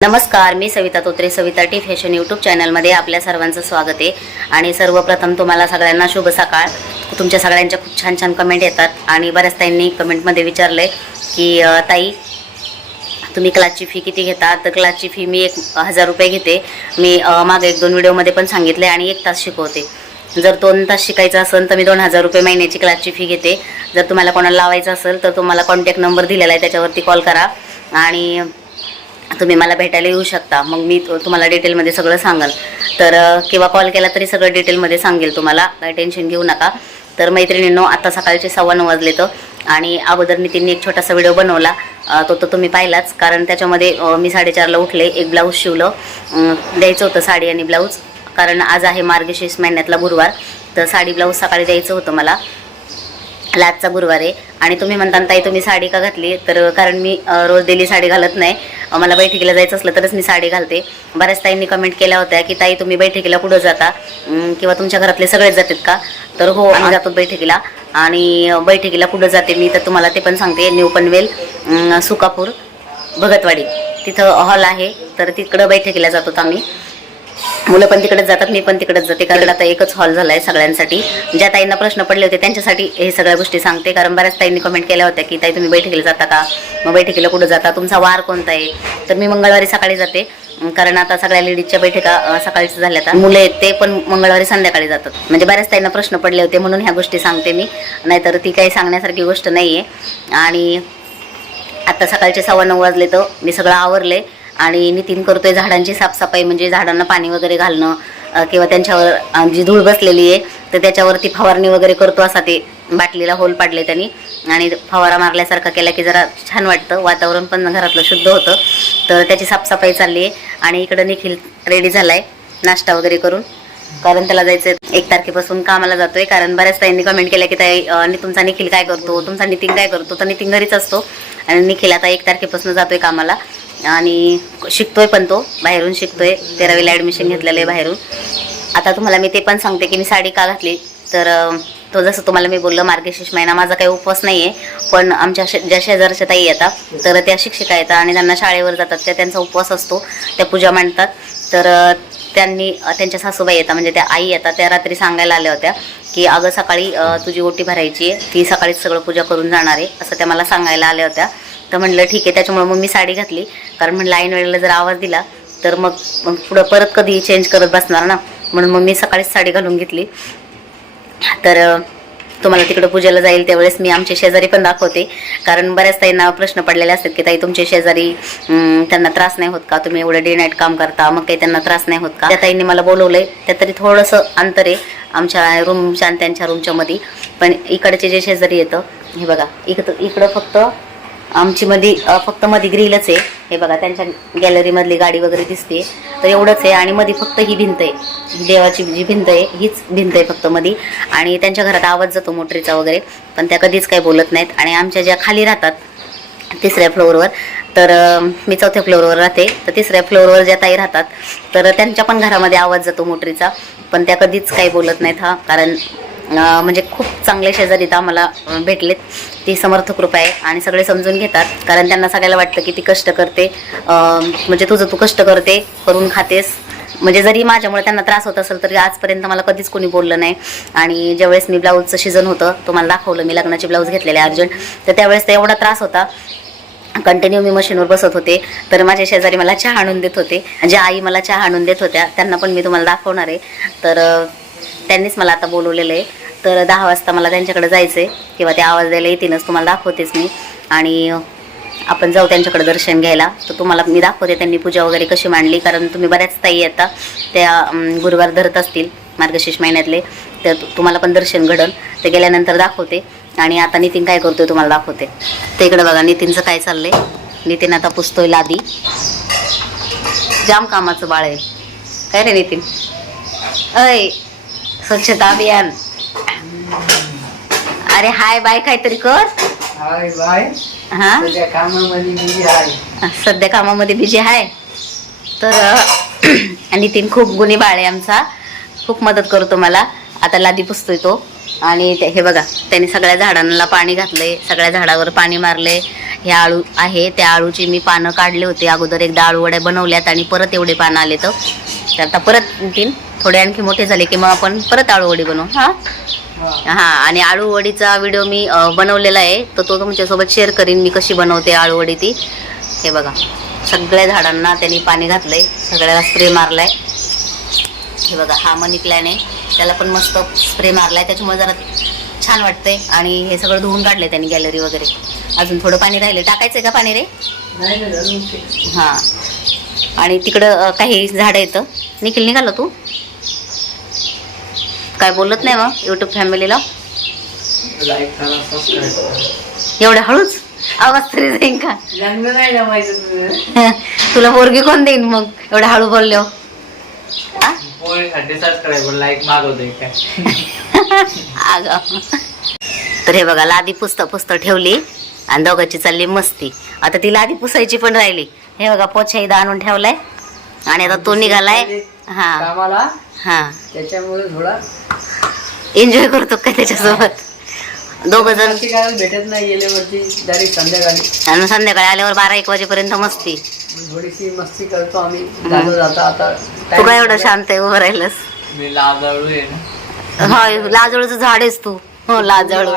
नमस्कार मी Savita Totre Savita T fashion YouTube चॅनलमध्ये आपल्या सर्वांचं स्वागत आहे. आणि सर्वप्रथम तुम्हाला सगळ्यांना शुभ सकाळ. तुमच्या सगळ्यांच्या खूप छान छान कमेंट येतात. आणि बऱ्याच ताईंनी कमेंटमध्ये विचारलं आहे की ताई तुम्ही क्लासची फी किती घेता? तर क्लासची फी मी एक हजार रुपये घेते. मी मागे एक दोन व्हिडिओमध्ये पण सांगितले आणि एक तास शिकवते. जर दोन तास शिकायचं असेल तर मी दोन हजार रुपये महिन्याची क्लासची फी घेते. जर तुम्हाला कोणाला लावायचं असेल तर तुम्हाला कॉन्टॅक्ट नंबर दिलेला आहे त्याच्यावरती कॉल करा. आणि तुम्ही मला भेटायला येऊ शकता. मग मी तुम्हाला डिटेलमध्ये सगळं सांगाल. तर किंवा कॉल केला तरी सगळं डिटेलमध्ये सांगेल तुम्हाला. काही टेन्शन घेऊ नका. तर मैत्रिणींनो आता सकाळचे सव्वा नऊ वाजले तर. आणि अगोदर नितीनने एक छोटासा व्हिडिओ बनवला. तो तर तुम्ही पाहिलाच. कारण त्याच्यामध्ये मी साडेचारला उठले. एक ब्लाऊज शिवलं. द्यायचं होतं साडी आणि ब्लाऊज कारण आज आहे मार्गशीर्ष महिन्यातला गुरुवार. तर साडी ब्लाऊज सकाळी द्यायचं होतं मला. लाजचा गुरुवार आहे. आणि तुम्ही म्हणता ताई तुम्ही साडी का घातली? तर कारण मी रोज डेली साडी घालत नाही. मला बैठकीला जायचं असलं तरच मी साडी घालते. बऱ्याच ताईंनी कमेंट केल्या होत्या की ताई तुम्ही बैठकीला कुठं जाता? किंवा तुमच्या घरातले सगळेच जातात का? तर हो आम्ही जातो बैठकीला. आणि बैठकीला कुठं जाते मी तर तुम्हाला ते पण सांगते. न्यू पनवेल सुकापूर भगतवाडी. तिथं हॉल आहे तर तिकडं बैठकीला जातो आम्ही. मुलं पण तिकडेच जातात मी पण तिकडेच जाते. कारण आता एकच हॉल झाला आहे सगळ्यांसाठी. ज्या ताईंना प्रश्न पडले होते त्यांच्यासाठी हे सगळ्या गोष्टी सांगते. कारण बऱ्याच ताईंनी कमेंट केल्या होत्या की ताई तुम्ही बैठकीला जाता का? मग बैठकीला कुठं जाता? तुमचा वार कोणता आहे? तर मी मंगळवारी सकाळी जाते. कारण आता सगळ्या लेडीजच्या बैठका सकाळीच झाल्या आता. मुलं आहेत ते पण मंगळवारी संध्याकाळी जातात. म्हणजे बऱ्याच ताईंना प्रश्न पडले होते म्हणून ह्या गोष्टी सांगते मी. नाहीतर ती काही सांगण्यासारखी गोष्ट नाही आहे आणि आता सकाळचे सव्वा नऊ वाजले तर मी सगळं आवरले. आणि नितीन करतोय झाडांची साफसफाई म्हणजे झाडांना पाणी वगैरे घालणं किंवा त्यांच्यावर जी धूळ बसलेली आहे तर त्याच्यावरती फवारणी वगैरे करतो असा ते बाटलीला होल पाडले त्यांनी. आणि फवारा मारल्यासारखा केला की जरा छान वाटतं. वातावरण पण घरातलं शुद्ध होतं. तर त्याची साफसफाई चालली आहे. आणि इकडं निखिल रेडी झालाय नाश्ता वगैरे करून. कारण त्याला जायचं एक तारखेपासून कामाला जातोय. कारण बऱ्याच ताईंनी कमेंट केल्या की ताई आणि तुमचा निखिल काय करतो? तुमचा नितीन काय करतो? तर नितीन घरीच असतो. आणि निखिल आता एक तारखेपासून जातोय कामाला. आणि शिकतोय पण तो बाहेरून शिकतोय. तेरावीला ॲडमिशन घेतलेलं आहे बाहेरून. आता तुम्हाला मी ते पण सांगते की मी साडी का घातली? तर तो जसं तुम्हाला मी बोललं मार्गशीर्ष महिना माझा काही उपवास नाही आहे पण आमच्या शे ज्या शेजारच्या ताई येतात तर त्या शिक्षिका येतात आणि त्यांना शाळेवर जातात. त्या त्यांचा उपवास असतो त्या पूजा मांडतात. तर त्यांनी त्यांच्या सासूबाई येतात म्हणजे त्या आई येतात. त्या रात्री सांगायला आल्या होत्या की अगं सकाळी तुझी ओटी भरायची आहे. ती सकाळीच सगळं पूजा करून जाणार आहे असं त्या मला सांगायला आल्या होत्या. तर म्हणलं ठीक आहे. त्याच्यामुळे मग मी साडी घातली. कारण म्हणलं ऐन वेळेला जर आवाज दिला तर मग मग पुढं परत कधी चेंज करत बसणार ना? म्हणून मग मी सकाळीच साडी घालून घेतली. तर तुम्हाला तिकडं पूजेला जाईल त्यावेळेस मी आमचे शेजारी पण दाखवते. कारण बऱ्याच ताईंना प्रश्न पडलेले असतात की ताई तुमचे शेजारी त्यांना त्रास नाही होत का? तुम्ही एवढं डे नाईट काम करता मग काही त्यांना त्रास नाही होत का? त्या ताईंनी मला बोलवलंय. त्या तरी थोडंसं अंतर आहे आमच्या रूमच्या आणि त्यांच्या रूमच्या मध्ये पण इकडचे जे शेजारी येतं हे बघा इकडं इकडं फक्त आमची मध्ये फक्त मध्ये ग्रीलच आहे. हे बघा त्यांच्या गॅलरीमधली गाडी वगैरे दिसते तर एवढंच आहे आणि मध्ये फक्त ही भिंत आहे. ही देवाची जी भिंत आहे हीच भिंत आहे फक्त मध्ये आणि त्यांच्या घरात आवाज जातो मोटरीचा वगैरे पण त्या कधीच काही बोलत नाहीत. आणि आमच्या ज्या खाली राहतात तिसऱ्या फ्लोअरवर तर मी चौथ्या फ्लोअरवर राहते. तर तिसऱ्या फ्लोअरवर ज्या ताई राहतात तर त्यांच्या पण घरामध्ये आवाज जातो मोटरीचा. पण त्या कधीच काही बोलत नाहीत हा. कारण म्हणजे खूप चांगले शेजारी इथं आम्हाला भेटलेत. ती समर्थ कृपा आहे आणि सगळे समजून घेतात. कारण त्यांना सगळ्याला वाटतं की ती कष्ट करते. म्हणजे तुझं तू कष्ट करते करून खातेस. म्हणजे जरी माझ्यामुळे त्यांना त्रास होत असेल तरी आजपर्यंत मला कधीच कोणी बोललं नाही. आणि ज्यावेळेस मी ब्लाऊजचं सीझन होतं तुम्हाला दाखवलं मी लग्नाचे ब्लाऊज घेतलेले अर्जंट तर त्यावेळेस तर एवढा त्रास होता. कंटिन्यू मी मशीनवर बसत होते. तर माझे शेजारी मला चहा आणून देत होते. ज्या आई मला चहा आणून देत होत्या त्यांना पण मी तुम्हाला दाखवणार आहे. तर त्यांनीच मला आता बोलवलेलं आहे. तर दहा वाजता मला त्यांच्याकडे जायचं आहे किंवा ते आवाज द्यायला येतीलच तुम्हाला दाखवतेच मी. आणि आपण जाऊ त्यांच्याकडे दर्शन घ्यायला. तर तुम्हाला मी दाखवते त्यांनी पूजा वगैरे कशी मांडली. कारण तुम्ही बऱ्याच ताई येता त्या गुरुवार धरत असतील मार्गशीर्ष महिन्यातले. तर तुम्हाला पण दर्शन घडल. ते गेल्यानंतर दाखवते. आणि आता नितीन काय करतोय तुम्हाला दाखवते. ते इकडे बघा नितीनचं काय चाललंय. नितीन आता पुसतोय लादी. जाम कामाचं बाळ आहे. काय रे नितीन? अय स्वच्छता अभियान. अरे हाय बाय काहीतरी कर. Hi bye. हा? तुझ्या कामामध्ये बिझी आहे. सध्या कामामध्ये बिझी आहे. तर नितीन खूप गुणी बाळ आहे आमचा. खूप मदत करतो मला. आता लादी पुसतोय तो. आणि हे बघा त्याने सगळ्या झाडांना पाणी घातलंय. सगळ्या झाडावर पाणी मारलंय. हे आळू आहे. त्या आळूची मी पानं काढले होते. अगोदर एकदा आळू वड्या बनवल्यात आणि परत एवढे पानं आले तर आता परत तीन थोडे आणखी मोठे झाले की मग आपण परत आळू वडी बनवू हां? हा. आणि आळू वडीचा व्हिडिओ मी बनवलेला आहे. तर तो तुमच्यासोबत शेअर करीन मी कशी बनवते आळू वडी ती. हे बघा. सगळ्या झाडांना त्यांनी पाणी घातलंय. सगळ्याला स्प्रे मारलाय. हे बघा हा मनी प्लॅन आहे. त्याला पण मस्त स्प्रे मारलाय. त्याच्यामुळे जरा छान वाटतंय. आणि हे सगळं धुवून काढलंय त्यांनी गॅलरी वगैरे. अजून थोडं पाणी राहिलं टाकायचंय का पाणी रे. हां. आणि तिकडं काही झाडं येतं निखिल निघालो तू? काय बोलत नाही मग युट्यूब फॅमिलीला एवढ्या हळूच? आवाज तरी जाईन का? तुला पोरगी कोण देईन मग? एवढ्या हळू बोललो. तर हे बघा लादी पुसता पुसता ठेवली आणि दोघांची चालली मस्ती. आता ती लादी पुसायची पण राहिली. हे बघा पोछा इथं आणून ठेवलाय. आणि आता तो निघालाय. हा. हा. त्याच्यामुळे थोडा एन्जॉय करतो काय त्याच्यासोबत? दोघ जण. भेटत नाही गेल्यावरती डायरेक्ट संध्याकाळी. आणि संध्याकाळी आल्यावर बारा एक वाजेपर्यंत मस्ती. थोडीशी मस्ती करतो आम्ही. जाता जाता आता तू काय एवढं शांत आहे उभं राहिलंस? मी लाजाळू आहे ना. लाजळूचं झाड आहेस तू. हो लाजळू.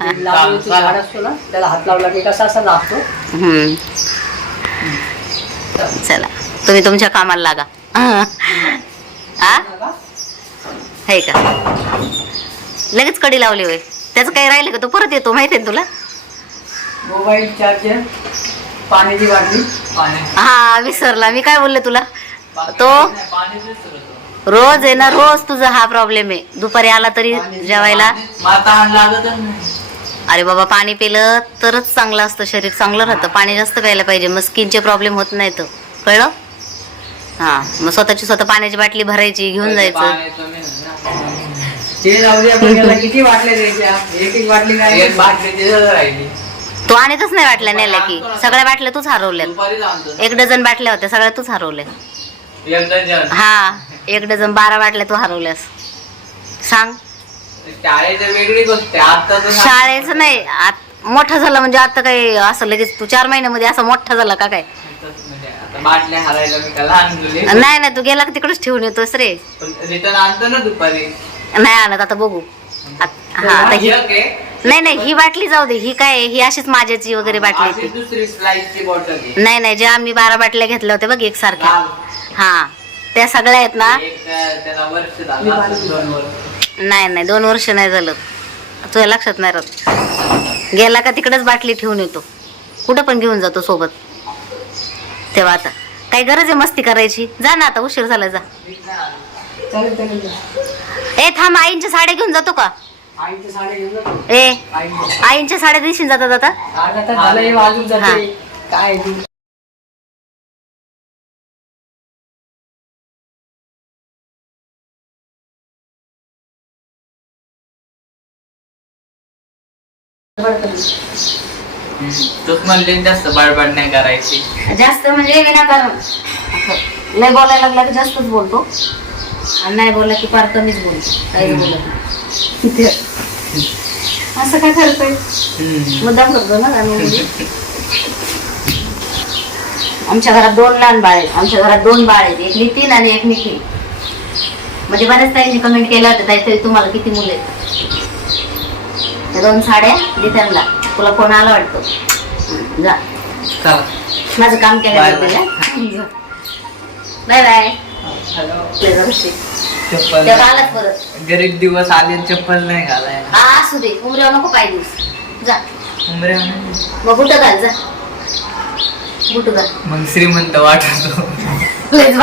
लाजाळूचं झाड असतो ना त्याला हात लावला की कसा असा लागतो हम्म. चला तुम्ही तुमच्या कामाला लागा. आ आहे का? लगेच कडी लावली होय. त्याचं काही राहिलं का? तो परत येतो माहिती आहे ना तुला? मोबाईल चार्जर पाण्याची बाटली पाणी. हा विसरला. मी काय बोलले तुला? तो रोज आहे ना रोज तुझा हा प्रॉब्लेम आहे. दुपारी आला तरी जेवायला. लागतच नाही. अरे बाबा पाणी पिलं तरच चांगलं असतं. शरीर चांगलं राहतं. पाणी जास्त प्यायला पाहिजे. मग स्किनचे प्रॉब्लेम होत नाहीत. कळलं? हा मग स्वतःची स्वतः पाण्याची बाटली भरायची घेऊन जायचं. ते जाऊ दे आपण त्याला किती बाटल्या द्यायच्या? एक एक बाटली काय एक बाटली राहिली. तो आणतच नाही बाटल्या नेल्या की. सगळ्या बाटल्या तूच हरवल्या दुपारी जाणतो एक डझन बाटल्या होत्या सगळ्या तूच हरवल्या एक डझन हा एक डझन बारा बाटल्या तू हरवल्यास. सांग. शाळेचं वेगळी गोष्ट आहे. आता तर शाळेचं नाही आत- मोठा झाला म्हणजे आता काही असं लगेच तू चार महिन्यामध्ये असा मोठा झाला का काय? म्हणजे बाटल्या हरायला मी नाही नाही तू गेला का तिकडेच ठेवून येतोस रे? पण रिटर्न आणतो ना दुपारी. नाही आणत आता बघू. आत- हा आता ही एक आहे. नाही नाही ही बाटली जाऊ दे ही काय आहे? ही अशीच माझ्याची वगैरे बाटली अशी ती. दुसरी स्लाइसची बॉटल आहे. नाही नाही जे आम्ही बारा बाटल्या घेतल्या होत्या बघ एक सारख्या लाल. हा त्या सगळ्या आहेत ना? एक अं, त्याला वर्ष झालं असेल, दोन वर्ष. नाही नाही दोन वर्ष नाही झालं. तुझ्या लक्षात नाही राहत. गेला का तिकडेच बाटली ठेवून येतो. कुठं पण घेऊन जातो सोबत. तेव्हा आता. काही गरज आहे मस्ती करायची. जा ना आता उशीर झाला जा. चालेल चालेल ए थांब आईंच्या साड्या घेऊन जातो का? घेऊन जातो. ए आईच्या. आईंच्या साड्या दिवशी जातात आता आज आता झालं वाजून जाते. काय ती? तूच म्हणले जास्त बडबड नाही करायची. जास्त म्हणजे विनाकारण लय बोलायला लागला की जास्तच बोलतो. आणि नाही बोलला की फार कमीच बोलतो. काहीच बोलत नाही. असं काय करतोय? मुद्दाम करतो ना आम्ही. आमच्या घरात दोन लहान बाळ आहेत. आमच्या घरात दोन बाळ आहेत. एक नितीन आणि एक निखिल. म्हणजे बऱ्याच ताईंनी कमेंट केलं होतं ताई तरी तुम्हाला किती मुलं आहेत? त्या दोन साड्या दे त्यांना तुला फोन आला वाटतो? जा. चला. माझं काम Bye, केलं बाय बाय. हॅलो. चप्पल तेव्हा आलाच परत. गरीब दिवस आले चप्पल नाही घालाय हा असू दे. उमऱ्या नको पाय दिवस. जा. उमऱ्या मग कुठं घाल जा. कुठं घाल. मग श्रीमंत वाटतो. लयच.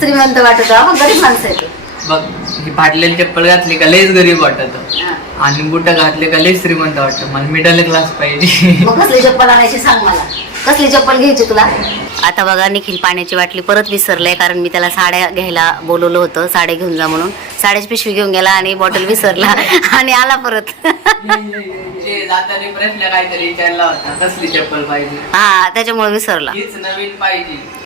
श्रीमंत वाटत. गरीब माणसं आहे ते. बघ ही फाटलेली चप्पल घातली का लयच गरीब वाटत. हा. आणि बुट घातले का लयच श्रीमंत वाटत. मला मिडल क्लास पाहिजे. मग कसली चप्पल आणायची सांग मला. कसली चप्पल घ्यायची तुला? आता बघा निखिल पाण्याची बाटली परत विसरलाय कारण मी त्याला साड्या घ्यायला बोलवलं होतं साड्या घेऊन जा म्हणून. साड्याची पिशवी घेऊन गेला आणि बॉटल विसरला आणि आला परत. ते जाताना प्रश्न काहीतरी विचारला होता कसली चप्पल पाहिजे? हा त्याच्यामुळे विसरला. हीच नवीन पाहिजे.